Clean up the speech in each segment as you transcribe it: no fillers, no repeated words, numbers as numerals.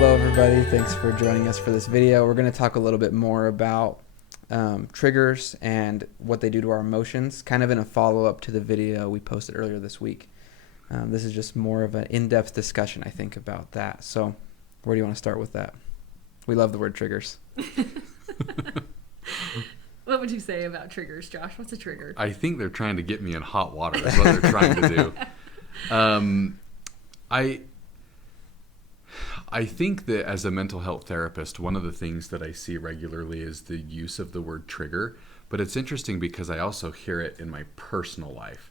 Hello everybody, thanks for joining us for this video. We're going to talk a little bit more about triggers and what they do to our emotions, kind of in a follow-up to the video we posted earlier this week. This is just more of an in-depth discussion, I think, about that. So where do you want to start with that? We love the word triggers. What would you say about triggers, Josh? What's a trigger? I think they're trying to get me in hot water is what they're trying to do. I think that as a mental health therapist, one of the things that I see regularly is the use of the word trigger. But it's interesting because I also hear it in my personal life.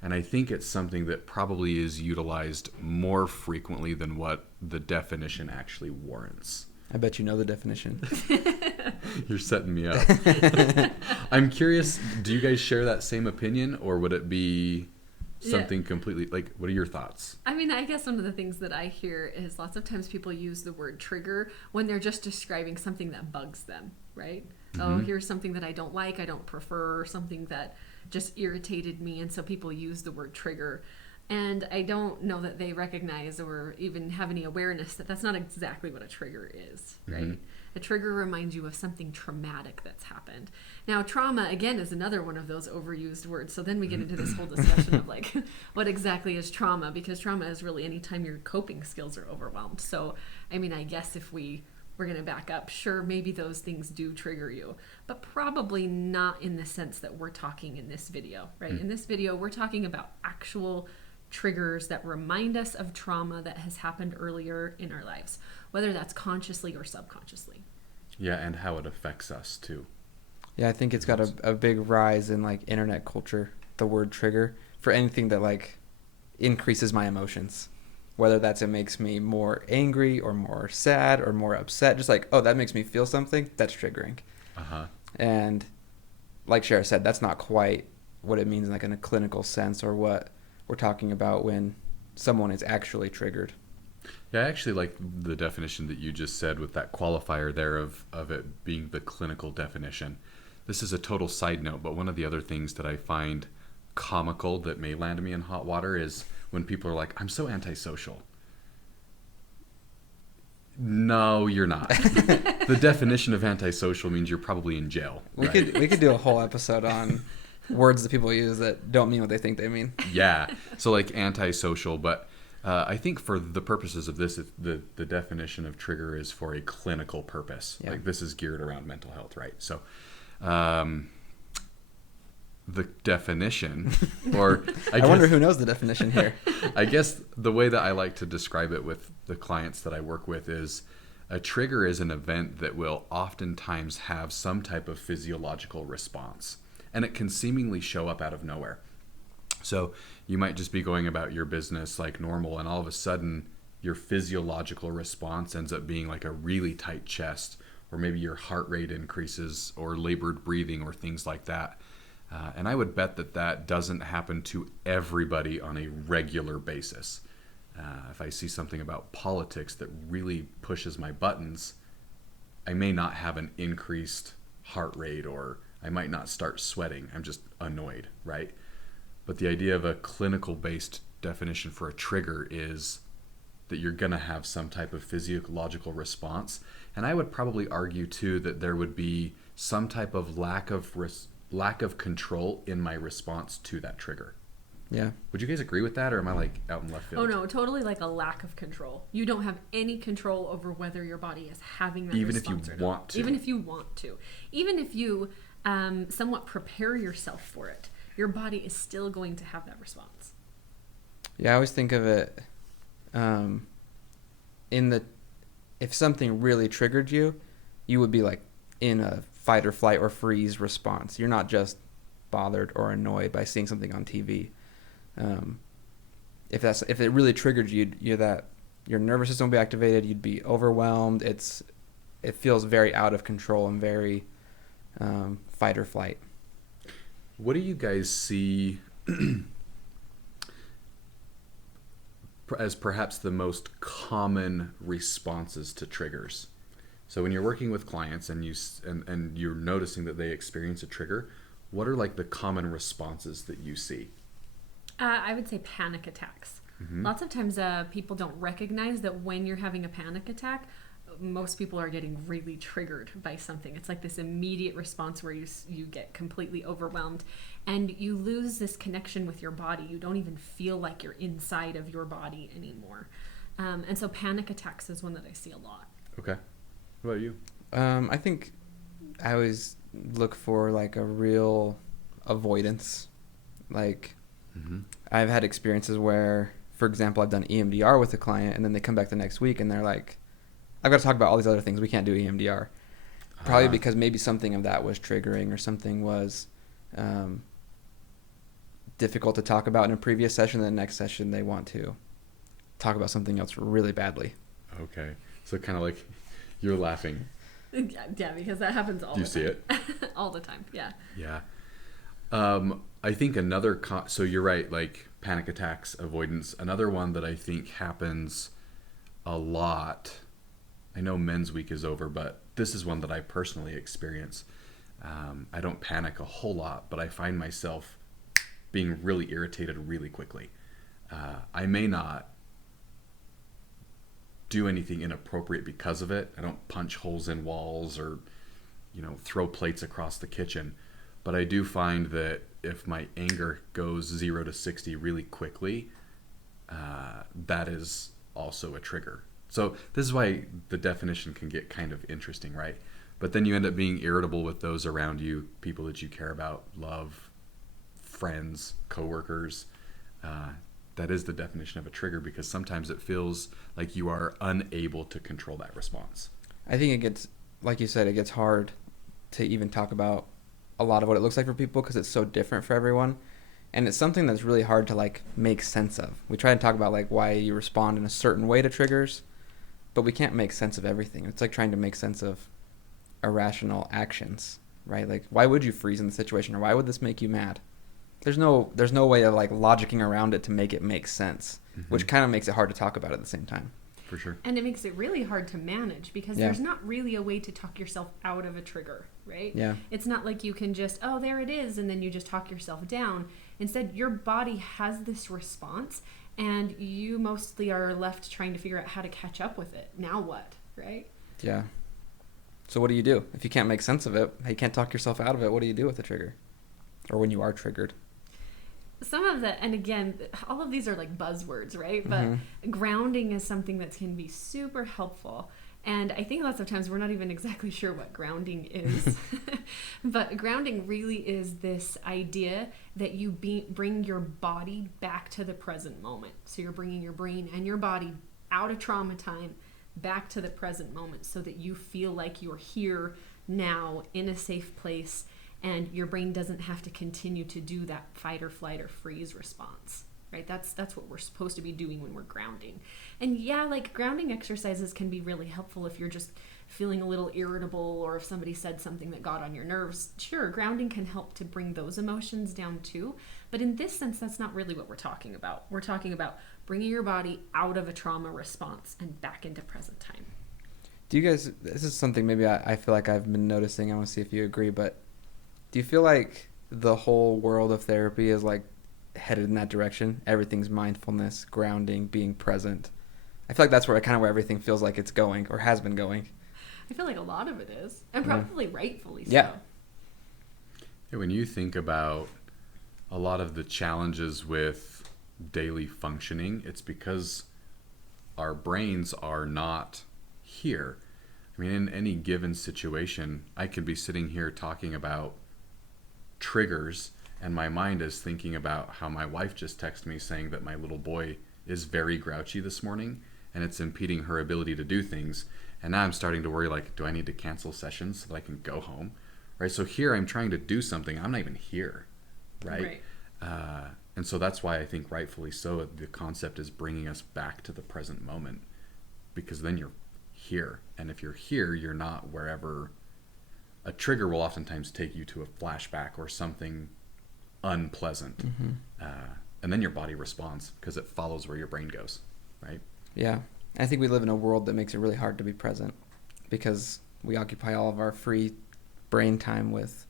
And I think it's something that probably is utilized more frequently than what the definition actually warrants. I bet you know the definition. You're setting me up. I'm curious, do you guys share that same opinion, or would it be something completely, like, what are your thoughts? I mean, I guess one of the things that I hear is lots of times people use the word trigger when they're just describing something that bugs them, right? Mm-hmm. Oh, here's something that I don't like, I don't prefer, something that just irritated me, and so people use the word trigger. And I don't know that they recognize or even have any awareness that that's not exactly what a trigger is, right? Mm-hmm. A trigger reminds you of something traumatic that's happened. Now, trauma, again, is another one of those overused words. So then we get into this whole discussion of like, what exactly is trauma? Because trauma is really anytime your coping skills are overwhelmed. So, I mean, I guess if we're going to back up, sure, maybe those things do trigger you, but probably not in the sense that we're talking in this video, right? Mm-hmm. In this video, we're talking about actual triggers that remind us of trauma that has happened earlier in our lives, whether that's consciously or subconsciously. Yeah, and how it affects us too. Yeah, I think it's got a big rise in like internet culture, the word trigger, for anything that like increases my emotions. Whether that's it makes me more angry or more sad or more upset, just like, oh, that makes me feel something, that's triggering. Uh-huh. And like Shara said, that's not quite what it means like in a clinical sense or what we're talking about when someone is actually triggered. Yeah, I actually like the definition that you just said with that qualifier there of it being the clinical definition. This is a total side note, but one of the other things that I find comical that may land me in hot water is when people are like, I'm so antisocial. No, you're not. The definition of antisocial means you're probably in jail. We could do a whole episode on words that people use that don't mean what they think they mean. Yeah, so like antisocial, but I think for the purposes of this, the definition of trigger is for a clinical purpose. Yeah. Like this is geared around mental health, right? So the definition, or I wonder who knows the definition here. I guess the way that I like to describe it with the clients that I work with is a trigger is an event that will oftentimes have some type of physiological response. And it can seemingly show up out of nowhere. So you might just be going about your business like normal, and all of a sudden your physiological response ends up being like a really tight chest, or maybe your heart rate increases, or labored breathing, or things like that. And I would bet that doesn't happen to everybody on a regular basis. If I see something about politics that really pushes my buttons, I may not have an increased heart rate, or I might not start sweating. I'm just annoyed, right? But the idea of a clinical-based definition for a trigger is that you're going to have some type of physiological response. And I would probably argue, too, that there would be some type of lack of control in my response to that trigger. Yeah. Would you guys agree with that, or am I like out in left field? Oh, no, totally like a lack of control. You don't have any control over whether your body is having that even response if you want to. Even if you want to. Even if you somewhat prepare yourself for it, your body is still going to have that response. Yeah, I always think of it if something really triggered you, you would be like in a fight or flight or freeze response. You're not just bothered or annoyed by seeing something on TV. If it really triggered you, your nervous system will be activated. You'd be overwhelmed. It feels very out of control and very fight or flight. What do you guys see as perhaps the most common responses to triggers? So when you're working with clients and you're noticing that they experience a trigger, what are like the common responses that you see? I would say panic attacks Lots of times people don't recognize that when you're having a panic attack, most people are getting really triggered by something. It's like this immediate response where you get completely overwhelmed and you lose this connection with your body. You don't even feel like you're inside of your body anymore. And so panic attacks is one that I see a lot. Okay. What about you? I think I always look for like a real avoidance. Like I've had experiences where, for example, I've done EMDR with a client and then they come back the next week and they're like, I've got to talk about all these other things. We can't do EMDR. Probably because maybe something of that was triggering or something was difficult to talk about in a previous session. The next session, they want to talk about something else really badly. Okay. So kind of like you're laughing. Yeah, because that happens all the time. Do you see it? All the time, yeah. Yeah. I think another... so you're right, like panic attacks, avoidance. Another one that I think happens a lot... I know Men's Week is over, but this is one that I personally experience. I don't panic a whole lot, but I find myself being really irritated really quickly. I may not do anything inappropriate because of it. I don't punch holes in walls or, throw plates across the kitchen. But I do find that if my anger goes 0 to 60 really quickly, that is also a trigger. So this is why the definition can get kind of interesting, right? But then you end up being irritable with those around you, people that you care about, love, friends, coworkers. That is the definition of a trigger, because sometimes it feels like you are unable to control that response. I think it gets, like you said, it gets hard to even talk about a lot of what it looks like for people because it's so different for everyone. And it's something that's really hard to like make sense of. We try to talk about like why you respond in a certain way to triggers, but we can't make sense of everything. It's like trying to make sense of irrational actions, right? Like, why would you freeze in the situation, or why would this make you mad? There's no way of like logicking around it to make it make sense, which kind of makes it hard to talk about at the same time. For sure. And it makes it really hard to manage because there's not really a way to talk yourself out of a trigger, right? Yeah. It's not like you can just, oh, there it is, and then you just talk yourself down. Instead, your body has this response, and you mostly are left trying to figure out how to catch up with it. Now what, right? Yeah. So what do you do? If you can't make sense of it, you can't talk yourself out of it, what do you do with the trigger? Or when you are triggered? Some of the, and again, all of these are like buzzwords, right? But grounding is something that can be super helpful. And I think lots of times we're not even exactly sure what grounding is. But grounding really is this idea that you bring your body back to the present moment. So you're bringing your brain and your body out of trauma time back to the present moment so that you feel like you're here now in a safe place, and your brain doesn't have to continue to do that fight or flight or freeze response, right? That's what we're supposed to be doing when we're grounding. And yeah, like grounding exercises can be really helpful if you're just feeling a little irritable, or if somebody said something that got on your nerves. Sure, grounding can help to bring those emotions down too. But in this sense, that's not really what we're talking about. We're talking about bringing your body out of a trauma response and back into present time. Do you guys, this is something maybe I feel like I've been noticing. I want to see if you agree, but do you feel like the whole world of therapy is like headed in that direction? Everything's mindfulness, grounding, being present. I feel like that's where everything feels like it's going, or has been going. I feel like a lot of it is, and probably rightfully so. Yeah. When you think about a lot of the challenges with daily functioning, it's because our brains are not here. I mean, in any given situation, I could be sitting here talking about triggers, and my mind is thinking about how my wife just texted me saying that my little boy is very grouchy this morning and it's impeding her ability to do things. And now I'm starting to worry, like, do I need to cancel sessions so that I can go home? Right? So here I'm trying to do something. I'm not even here. Right? And so that's why I think rightfully so, the concept is bringing us back to the present moment, because then you're here. And if you're here, you're not wherever. A trigger will oftentimes take you to a flashback or something unpleasant. And then your body responds because it follows where your brain goes, right? Yeah. I think we live in a world that makes it really hard to be present because we occupy all of our free brain time with,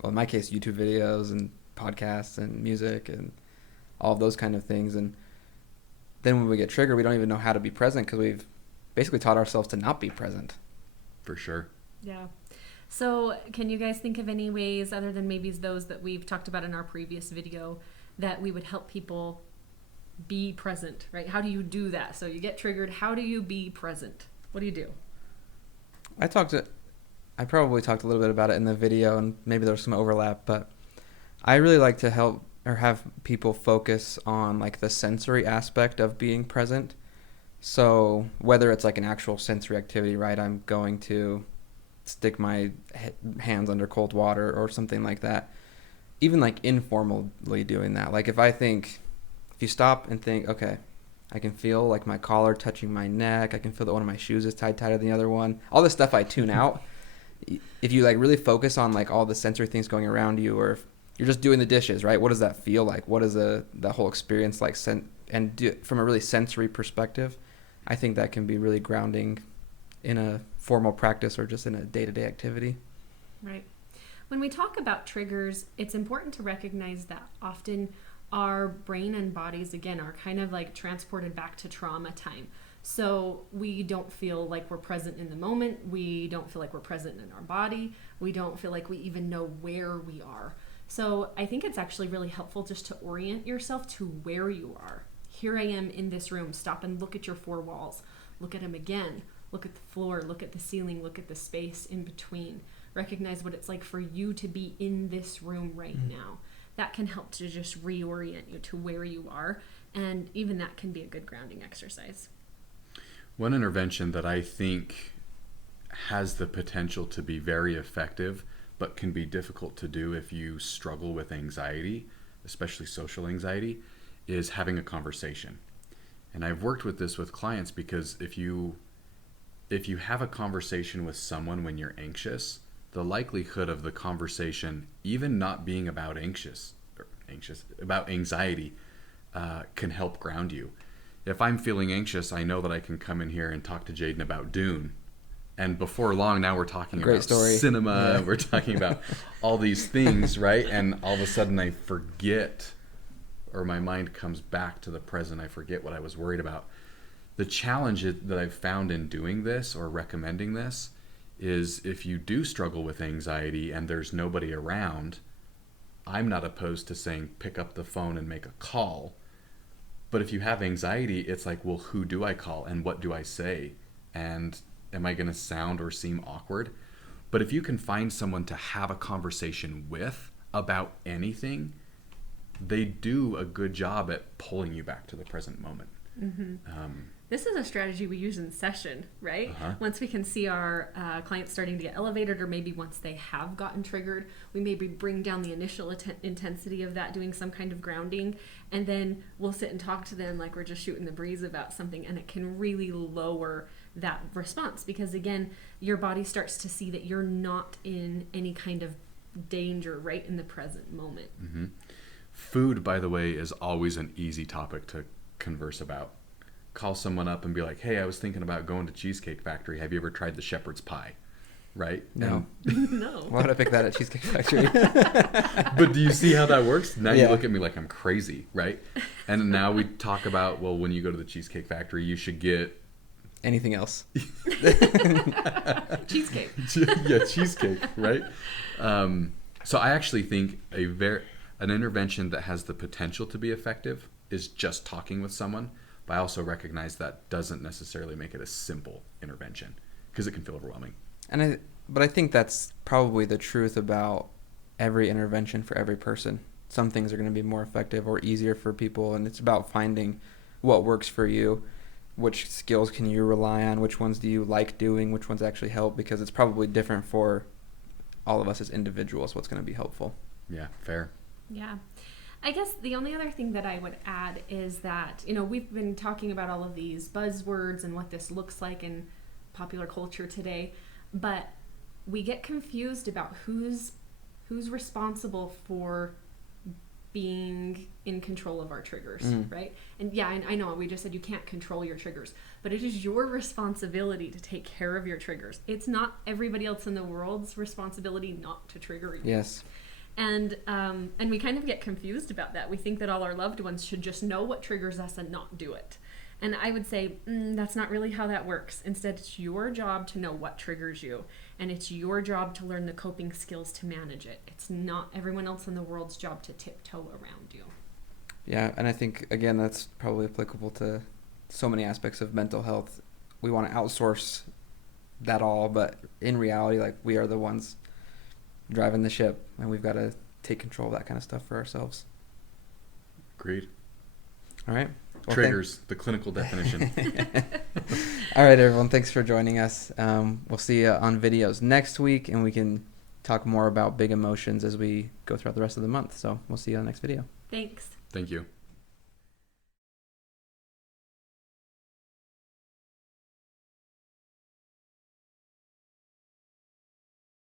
well, in my case, YouTube videos and podcasts and music and all of those kind of things. And then when we get triggered, we don't even know how to be present because we've basically taught ourselves to not be present. For sure. Yeah. So can you guys think of any ways, other than maybe those that we've talked about in our previous video, that we would help people be present, right? How do you do that? So you get triggered. How do you be present? What do you do? I probably talked a little bit about it in the video, and maybe there's some overlap, but I really like to help or have people focus on like the sensory aspect of being present. So whether it's like an actual sensory activity, right? I'm going to stick my hands under cold water or something like that. Even like informally doing that. Like if you stop and think, okay, I can feel like my collar touching my neck. I can feel that one of my shoes is tied tighter than the other one. All this stuff I tune out. If you like really focus on like all the sensory things going around you, or if you're just doing the dishes, right? What does that feel like? What is the whole experience like? From a really sensory perspective, I think that can be really grounding in a formal practice or just in a day-to-day activity. Right. When we talk about triggers, it's important to recognize that often our brain and bodies, again, are kind of like transported back to trauma time. So we don't feel like we're present in the moment. We don't feel like we're present in our body. We don't feel like we even know where we are. So I think it's actually really helpful just to orient yourself to where you are. Here I am in this room. Stop and look at your four walls. Look at them again. Look at the floor. Look at the ceiling. Look at the space in between. Recognize what it's like for you to be in this room right now. That can help to just reorient you to where you are. And even that can be a good grounding exercise. One intervention that I think has the potential to be very effective, but can be difficult to do if you struggle with anxiety, especially social anxiety, is having a conversation. And I've worked with this with clients because if you have a conversation with someone when you're anxious, the likelihood of the conversation even not being about about anxiety can help ground you. If I'm feeling anxious, I know that I can come in here and talk to Jaden about Dune. And before long, now we're talking about cinema. Yeah. We're talking about all these things, right? And all of a sudden I forget, or my mind comes back to the present. I forget what I was worried about. The challenge that I've found in doing this or recommending this is if you do struggle with anxiety and there's nobody around, I'm not opposed to saying pick up the phone and make a call. But if you have anxiety, it's like, well, who do I call and what do I say? And am I going to sound or seem awkward? But if you can find someone to have a conversation with about anything, they do a good job at pulling you back to the present moment. Mm-hmm. This is a strategy we use in session, right? Uh-huh. Once we can see our clients starting to get elevated, or maybe once they have gotten triggered, we maybe bring down the initial intensity of that, doing some kind of grounding, and then we'll sit and talk to them like we're just shooting the breeze about something, and it can really lower that response because, again, your body starts to see that you're not in any kind of danger right in the present moment. Mm-hmm. Food, by the way, is always an easy topic to converse about. Call someone up and be like, hey, I was thinking about going to Cheesecake Factory. Have you ever tried the shepherd's pie? Right? No. No. Why would I pick that at Cheesecake Factory? But do you see how that works? Now you look at me like I'm crazy, right? And now we talk about, well, when you go to the Cheesecake Factory, you should get... anything else. Cheesecake. Yeah, cheesecake, right? So I actually think an intervention that has the potential to be effective is just talking with someone. But I also recognize that doesn't necessarily make it a simple intervention because it can feel overwhelming. But I think that's probably the truth about every intervention for every person. Some things are going to be more effective or easier for people, and it's about finding what works for you. Which skills can you rely on? Which ones do you like doing? Which ones actually help? Because it's probably different for all of us as individuals what's going to be helpful. Yeah, fair. Yeah. I guess the only other thing that I would add is that, we've been talking about all of these buzzwords and what this looks like in popular culture today, but we get confused about who's responsible for being in control of our triggers, right? And yeah, I know we just said you can't control your triggers, but it is your responsibility to take care of your triggers. It's not everybody else in the world's responsibility not to trigger you. Yes. And we kind of get confused about that. We think that all our loved ones should just know what triggers us and not do it. And I would say that's not really how that works. Instead, it's your job to know what triggers you, and it's your job to learn the coping skills to manage it. It's not everyone else in the world's job to tiptoe around you. Yeah, and I think, again, that's probably applicable to so many aspects of mental health. We want to outsource that all, but in reality, like, we are the ones driving the ship, and we've got to take control of that kind of stuff for ourselves. Agreed. All right. Well, Triggers, the clinical definition. All right, everyone. Thanks for joining us. We'll see you on videos next week, and we can talk more about big emotions as we go throughout the rest of the month. So we'll see you on the next video. Thanks. Thank you.